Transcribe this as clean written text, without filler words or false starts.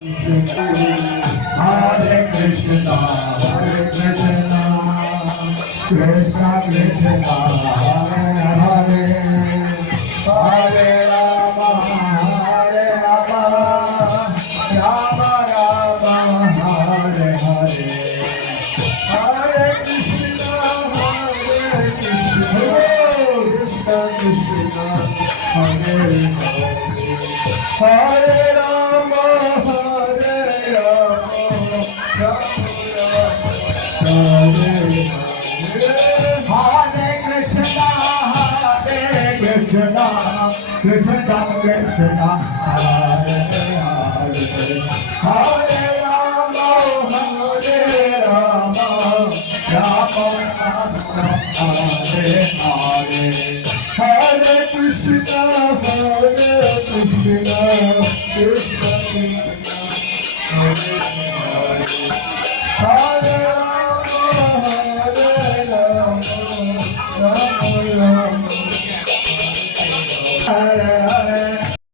Hare Krishna, Krishna Krishna, Hare Hare, Hare Rama, Hare Rama, Rama Rama, Hare Hare, Hare Krishna, Krishna Krishna, Hare Hare, Hare Rama, Hare Rama, Hare Hare Krishna, Krishna Krishna, Hare Hare, Hare Rama, Hare Rama, Rama Rama, Hare Hare, Hare Krishna, Krishna Krishna, Hare Hare, Hare